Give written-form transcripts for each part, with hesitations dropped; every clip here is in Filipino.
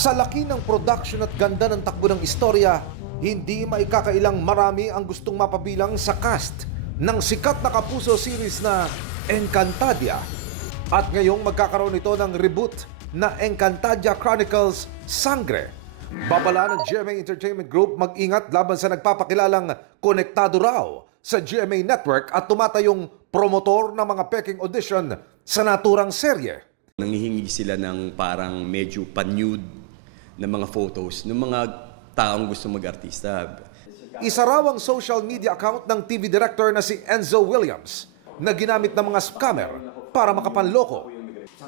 Sa laki ng production at ganda ng takbo ng istorya, hindi maikakailang marami ang gustong mapabilang sa cast ng sikat na Kapuso series na Encantadia. At ngayong magkakaroon ito ng reboot na Encantadia Chronicles Sangre. Babala ng GMA Entertainment Group mag-ingat laban sa nagpapakilalang konektado raw sa GMA Network at tumatayong promotor ng mga peking audition sa naturang serye. Nanghihingi sila ng parang medyo pa-nude na mga photos ng mga taong gusto mag-artista. Isa raw ang social media account ng TV director na si Enzo Williams na ginamit ng mga scammer para makapanloko.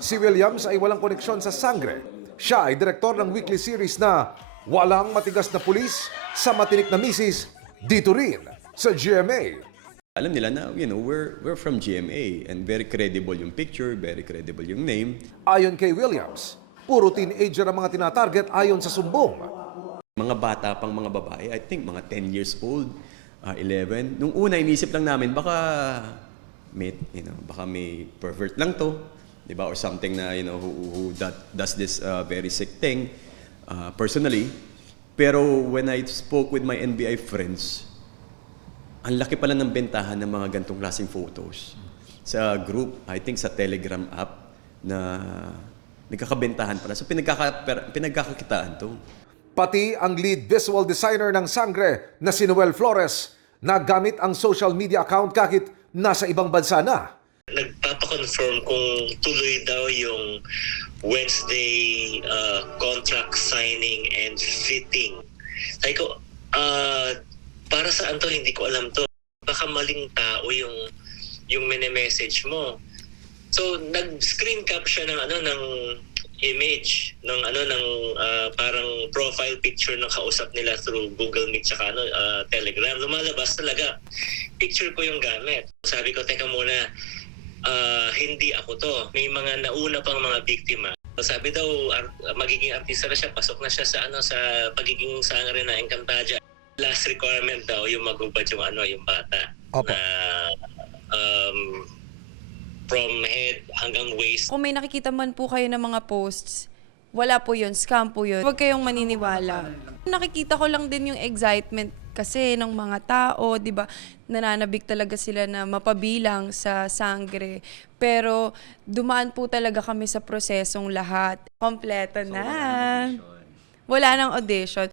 Si Williams ay walang koneksyon sa Sangre. Siya ay direktor ng weekly series na Walang Matigas na Pulis sa Matinik na Misis, dito rin sa GMA. Alam nila na, we're from GMA and very credible yung picture, very credible yung name. Ayon kay Williams, puro teenager ang mga tinatarget ayon sa sumbong. Mga bata pang mga babae, I think mga 10 years old, 11. Nung una, inisip lang namin, baka may pervert lang to, di ba? Or something na, who does this very sick thing personally. Pero when I spoke with my NBI friends, ang laki pala ng bentahan ng mga gantong klaseng photos. Sa group, I think sa Telegram app, na nagkakabentahan pala. So pinagkakakitaan to. Pati ang lead visual designer ng Sangre na si Noel Flores nagamit ang social media account kahit nasa ibang bansa na. Nagpapakonfirm kung tuloy daw yung Wednesday contract signing and fitting. Sabi ko, para saan to? Hindi ko alam to. Baka maling tao yung message mo. So nag-screen cap siya ng image ng parang profile picture ng kausap nila through Google Meet tsaka Telegram. Lumalabas talaga. Picture ko yung gamit. Sabi ko, teka muna, hindi ako to. May mga nauna pang mga biktima. Sabi daw magiging artista na siya, pasok na siya sa pagiging sangre na Encantadia. Last requirement daw yung magubad yung bata. Opo. From head hanggang waist. Kung may nakikita man po kayo ng mga posts, wala po yun, scam po yun. Huwag kayong maniniwala. Nakikita ko lang din yung excitement kasi ng mga tao, di ba? Nananabik talaga sila na mapabilang sa Sangre. Pero dumaan po talaga kami sa prosesong lahat. Kompleto na. Wala nang audition.